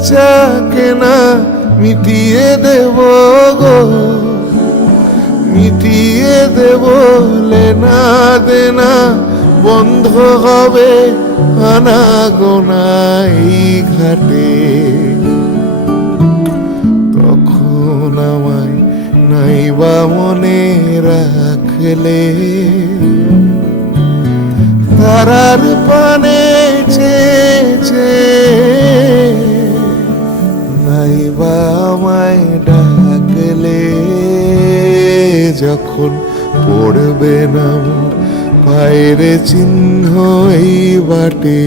বেচা কেনা মিটিয়ে দেব গো, মিটিয়ে দেব লেনা দেনা, বন্ধ হবে আনা গোনা এই ঘাটে। তখন আমায় নাইবা মনে রাখলে, তারার পানে আমায় ডাকলে যখন পড়বে না পায়ের চিহ্ন এই বাটে।